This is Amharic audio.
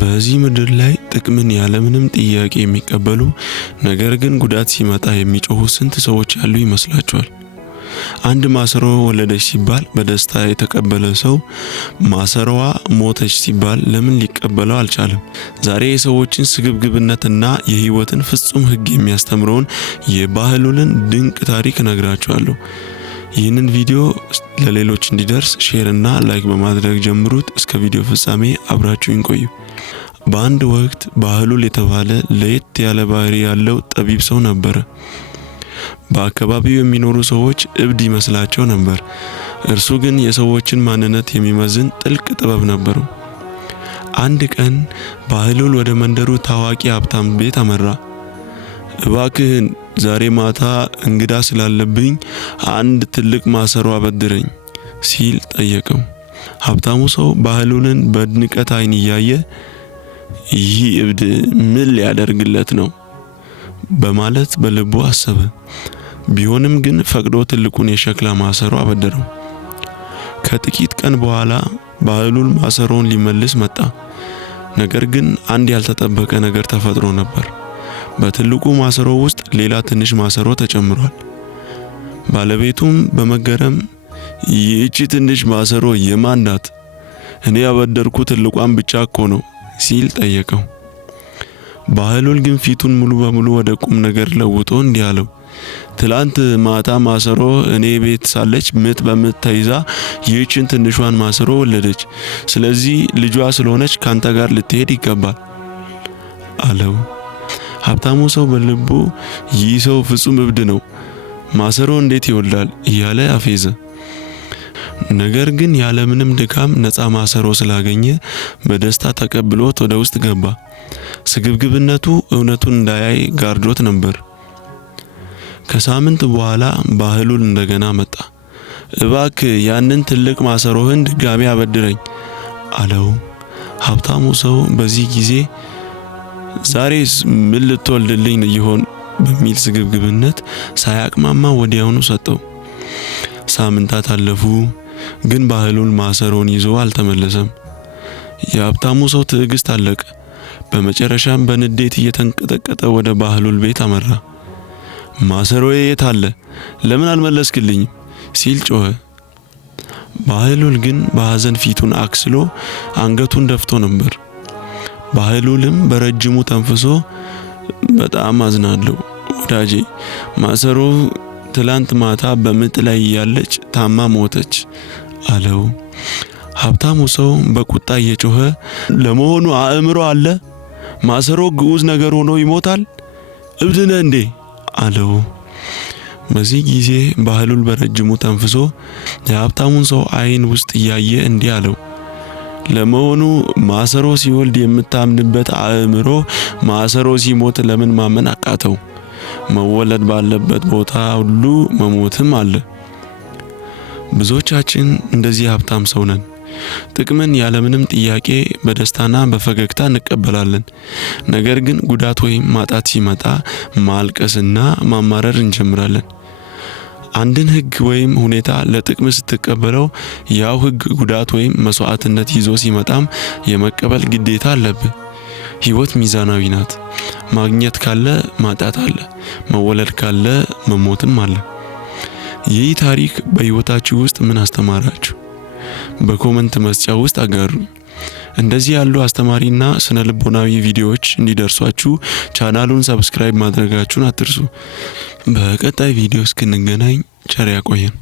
በዚህ ምድር ላይ ጥቅምን ያለምንም ጥያቄ የሚቀበሉ ነገር ግን ጉዳት ሲመጣ የሚጮሁ ስንት ሰዎች ያሉ ይመስላችኋል? አንድ ማሰሮ ወለደች ሲባል በደስታ የተቀበለ ሰው ማሰሮዋ ሞተች ሲባል ለምን ሊቀበለው አልቻለም? ዛሬ የሰዎችን ስግብግብነትና የህይወትን ፍጹም ህግ የሚያስተምረውን የባህሉልን ድንቅ ታሪክ እነግራችኋለሁ። ይህንን ቪዲዮ ለሌሎች እንዲደርስ ሼር እና ላይክ በማድረግ ጀምሩት። እስከ ቪዲዮ ፍጻሜ አብራችሁኝ ቆዩ። በአንድ ወቅት ባህሉል የተባለ ለየት ያለ ባህሪ ያለው ጠቢብ ሰው ነበረ። በአካባቢው የሚኖሩ ሰዎች እብድ ይመስላቸው ነበር። እርሱ ግን የሰዎችን ማንነት የሚመዝን ጥልቅ ጥበብ ነበረው። አንድ ቀን ባህሉል ወደ መንደሩ ታዋቂ ሀብታም ቤት አመራ። እባክህን ዛሬ ማታ እንግዳ ስላለብኝ አንድ ትልቅ ማሰሮ አበድረኝ ሲል ጠየቀው። ሀብታሙ ሰው ባህሉልን በንቀት ዓይን እያየ ይህ እብድ ምን ሊያደርግለት ነው በማለት በልቡ አሰበ። ቢሆንም ግን ፈቅዶ ትልቁን የሸክላ ማሰሮ አበደረው። ከጥቂት ቀን በኋላ ባህሉል ማሰሮውን ሊመልስ መጣ። ነገር ግን አንድ ያልተጠበቀ ነገር ተፈጥሮ ነበር። በትልቁ ማሰሮ ውስጥ ሌላ ትንሽ ማሰሮ ተጨምሯል። ባለቤቱም በመገረም ይህች ትንሽ ማሰሮ የማን ናት? እኔ ያበደርኩ ትልቋን ብቻ እኮ ነው ሲል ጠየቀው። ባህሉል ግን ፊቱን ሙሉ በሙሉ ወደ ቁም ነገር ለውጦ እንዲህ አለው። ትላንት ማታ ማሰሮ እኔ ቤት ሳለች ምጥ በምጥ ተይዛ ይህችን ትንሿን ማሰሮ ወለደች። ስለዚህ ልጇ ስለሆነች ካንተ ጋር ልትሄድ ይገባል አለው። ሀብታሙ ሰው በልቡ ይህ ሰው ፍጹም እብድ ነው፣ ማሰሮ እንዴት ይወልዳል እያለ አፌዘ። ነገር ግን ያለምንም ድካም ነፃ ማሰሮ ስላገኘ በደስታ ተቀብሎት ወደ ውስጥ ገባ። ስግብግብነቱ እውነቱን እንዳያይ ጋርዶት ነበር። ከሳምንት በኋላ ባህሉል እንደገና መጣ። እባክህ ያንን ትልቅ ማሰሮህን ድጋሚ አበድረኝ አለው። ሀብታሙ ሰው በዚህ ጊዜ ዛሬስ ምን ልትወልድልኝ ይሆን በሚል ስግብግብነት ሳያቅማማ ወዲያውኑ ሰጠው። ሳምንታት አለፉ፣ ግን ባህሉል ማሰሮን ይዞ አልተመለሰም። የሀብታሙ ሰው ትዕግስት አለቀ። በመጨረሻም በንዴት እየተንቀጠቀጠ ወደ ባህሉል ቤት አመራ። ማሰሮዬ የት አለ? ለምን አልመለስክልኝም? ሲል ጮኸ። ባህሉል ግን በሐዘን ፊቱን አክስሎ አንገቱን ደፍቶ ነበር። ባህሉልም በረጅሙ ተንፍሶ በጣም አዝናለሁ ወዳጄ፣ ማሰሮ ትላንት ማታ በምጥ ላይ ያለች ታማ ሞተች አለው። ሀብታሙ ሰው በቁጣ እየጮኸ ለመሆኑ አእምሮ አለ? ማሰሮ ግዑዝ ነገር ሆኖ ይሞታል? እብድ ነህ እንዴ አለው። በዚህ ጊዜ ባህሉል በረጅሙ ተንፍሶ የሀብታሙን ሰው ዓይን ውስጥ እያየ እንዲህ አለው። ለመሆኑ ማሰሮ ሲወልድ የምታምንበት አእምሮ ማሰሮ ሲሞት ለምን ማመን አቃተው? መወለድ ባለበት ቦታ ሁሉ መሞትም አለ። ብዙዎቻችን እንደዚህ ሀብታም ሰው ነን። ጥቅምን ያለምንም ጥያቄ በደስታና በፈገግታ እንቀበላለን። ነገር ግን ጉዳት ወይም ማጣት ሲመጣ ማልቀስና ማማረር እንጀምራለን። አንድን ህግ ወይም ሁኔታ ለጥቅም ስትቀበለው ያው ህግ ጉዳት ወይም መስዋዕትነት ይዞ ሲመጣም የመቀበል ግዴታ አለብህ። ህይወት ሚዛናዊ ናት። ማግኘት ካለ ማጣት አለ፣ መወለድ ካለ መሞትም አለ። ይህ ታሪክ በህይወታችሁ ውስጥ ምን አስተማራችሁ? በኮመንት መስጫ ውስጥ አጋሩኝ። እንደዚህ ያሉ አስተማሪና ስነ ልቦናዊ ቪዲዮዎች እንዲደርሷችሁ ቻናሉን ሰብስክራይብ ማድረጋችሁን አትርሱ። በቀጣይ ቪዲዮ እስክንገናኝ ቸር ያቆየን።